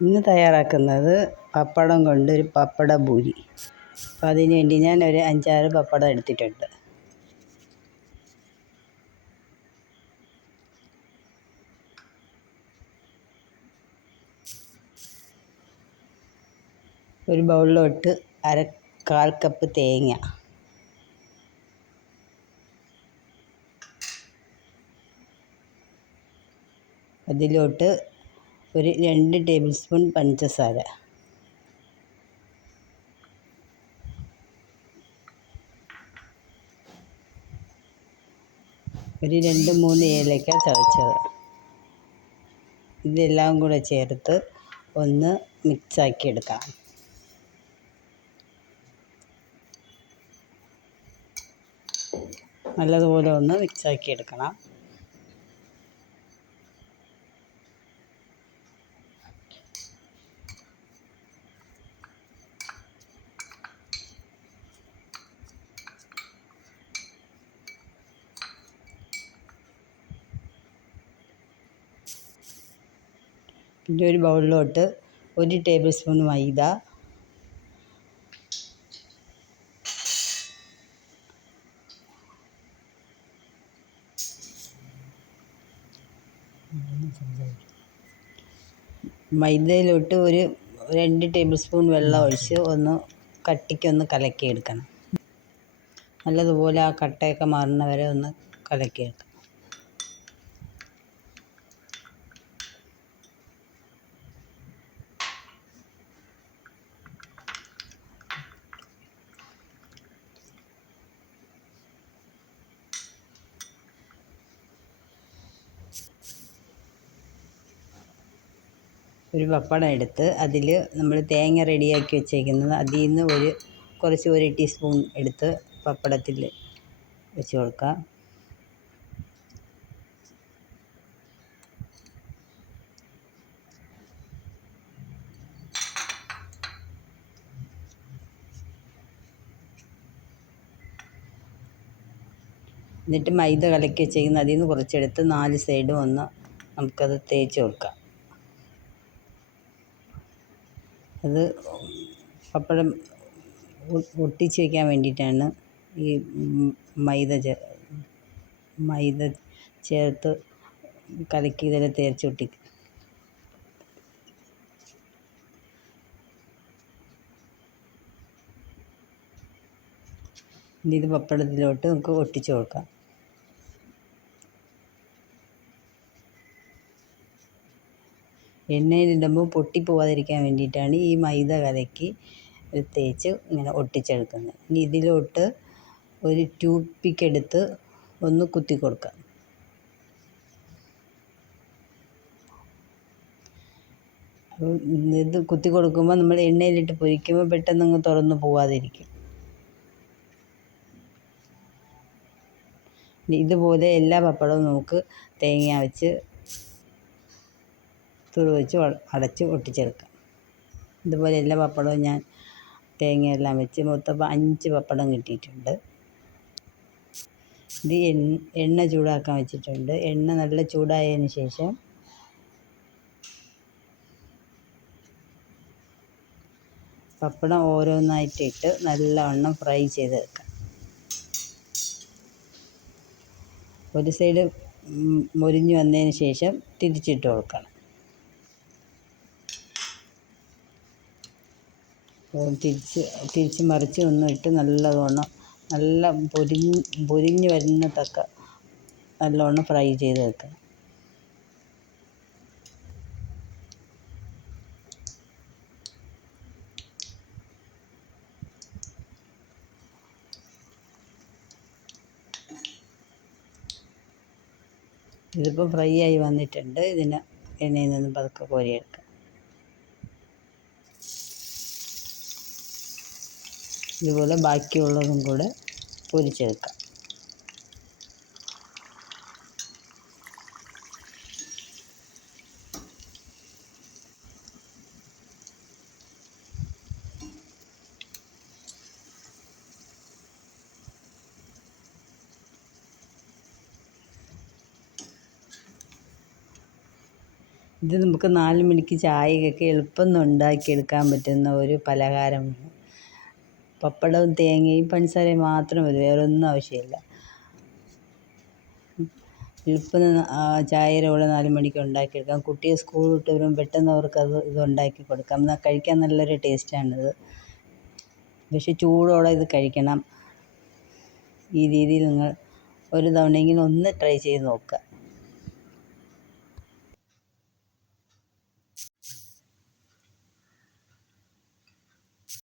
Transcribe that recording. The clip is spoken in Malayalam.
ഇന്ന് തയ്യാറാക്കുന്നത് പപ്പടം കൊണ്ട് ഒരു പപ്പട പൂരി. അപ്പം അതിന് വേണ്ടി ഞാൻ ഒരു അഞ്ചാറ് പപ്പടം എടുത്തിട്ടുണ്ട്. ഒരു ബൗളിലോട്ട് അര കാൽ കപ്പ് തേങ്ങ. അതിലോട്ട് ഒരു രണ്ട് ടേബിൾ സ്പൂൺ പഞ്ചസാര. ഒരു രണ്ട് മൂന്ന് ഏലക്ക ചതച്ചത്. ഇതെല്ലാം കൂടെ ചേർത്ത് ഒന്ന് മിക്സാക്കി എടുക്കാം. നല്ലതുപോലെ ഒന്ന് മിക്സാക്കി എടുക്കണം. പിന്നെ ഒരു ബൗളിലോട്ട് ഒരു ടേബിൾ സ്പൂൺ മൈദ. മൈദയിലോട്ട് ഒരു രണ്ട് ടേബിൾ സ്പൂൺ വെള്ളം ഒഴിച്ച് ഒന്ന് കട്ടിക്കൊന്ന് കലക്കിയെടുക്കണം. നല്ലതുപോലെ ആ കട്ടയൊക്കെ മാറുന്ന വരെ ഒന്ന് കലക്കിയെടുക്കണം. ഒരു പപ്പടം എടുത്ത് അതിൽ നമ്മൾ തേങ്ങ റെഡിയാക്കി വെച്ചേക്കുന്നത്. അതിൽ നിന്ന് ഒരു കുറച്ച് ഒരു ടീസ്പൂൺ എടുത്ത് പപ്പടത്തിൽ വെച്ച് കൊടുക്കുക എന്നിട്ട് മൈദ കലക്കി വെച്ചേക്കുന്ന അതിൽ നിന്ന് കുറച്ചെടുത്ത് നാല് സൈഡും ഒന്ന് നമുക്കത് തേച്ച് കൊടുക്കാം. അത് പപ്പടം ഒട്ടിച്ച് വയ്ക്കാൻ വേണ്ടിയിട്ടാണ് ഈ മൈദ ചേ മൈദ ചേർത്ത് കലക്കി ഇതിൽ തേച്ച് ഇനി ഇത് പപ്പടത്തിലോട്ട് നമുക്ക് ഒട്ടിച്ച് കൊടുക്കാം. എണ്ണയിലിടുമ്പോൾ പൊട്ടിപ്പോവാതിരിക്കാൻ വേണ്ടിയിട്ടാണ് ഈ മൈദ കലക്കി തേച്ച് ഇങ്ങനെ ഒട്ടിച്ചെടുക്കുന്നത്. ഇനി ഇതിലോട്ട് ഒരു ടൂത്ത് പിക്ക് എടുത്ത് ഒന്ന് കുത്തി കൊടുക്കാം. ഇത് കുത്തി കൊടുക്കുമ്പോൾ നമ്മൾ എണ്ണയിലിട്ട് പൊരിക്കുമ്പോൾ പെട്ടെന്ന് അങ്ങ് തുറന്നു പോവാതിരിക്കും. ഇതുപോലെ എല്ലാ പപ്പടവും നമുക്ക് തേങ്ങ വെച്ച് തുറു വെച്ച് അടച്ച് ഒട്ടിച്ചെടുക്കാം ഇതുപോലെ എല്ലാ പപ്പടവും ഞാൻ തേങ്ങയെല്ലാം വെച്ച് മൊത്തം അഞ്ച് പപ്പടം കിട്ടിയിട്ടുണ്ട്. ഇത് എണ്ണ ചൂടാക്കാൻ വെച്ചിട്ടുണ്ട്. എണ്ണ നല്ല ചൂടായതിന് ശേഷം പപ്പടം ഓരോന്നായിട്ട് ഇട്ട് നല്ലവണ്ണം ഫ്രൈ ചെയ്തെടുക്കാം. ഒരു സൈഡ് മൊരിഞ്ഞ് വന്നതിന് ശേഷം തിരിച്ചിട്ട് കൊടുക്കണം. തിരിച്ച് തിരിച്ച് മറിച്ച് ഒന്നിട്ട് നല്ലവണ്ണം നല്ല പൊരിഞ്ഞ് പൊരിഞ്ഞ് വരുന്നതൊക്കെ നല്ലവണ്ണം ഫ്രൈ ചെയ്ത് വെക്കുക ഇതിപ്പോൾ ഫ്രൈ ആയി വന്നിട്ടുണ്ട്. ഇതിന് എണ്ണയിൽ നിന്ന് പതുക്കെ കോരിയെടുക്കാം. ഇതുപോലെ ബാക്കിയുള്ളതും കൂടെ പൊരിച്ചെടുക്കാം. ഇത് നമുക്ക് നാല് മണിക്ക് ചായയൊക്കെ എളുപ്പം ഉണ്ടാക്കിയെടുക്കാൻ പറ്റുന്ന ഒരു പലഹാരമാണ്. പപ്പടവും തേങ്ങയും പഞ്ചസാരയും മാത്രം മതി വേറെ ഒന്നും ആവശ്യമില്ല. എളുപ്പം ചായയുടെ കൂടെ നാല് മണിക്ക് ഉണ്ടാക്കിയെടുക്കാം. കുട്ടിയെ സ്കൂൾ വിട്ട് വരുമ്പോൾ പെട്ടെന്ന് അവർക്ക് അത് ഇത് ഉണ്ടാക്കി കൊടുക്കാം. എന്നാൽ കഴിക്കാൻ നല്ലൊരു ടേസ്റ്റാണിത്. പക്ഷെ ചൂടോടെ ഇത് കഴിക്കണം. ഈ രീതിയിൽ നിങ്ങൾ ഒരു തവണയെങ്കിലും ഒന്ന് ട്രൈ ചെയ്ത് നോക്കുക.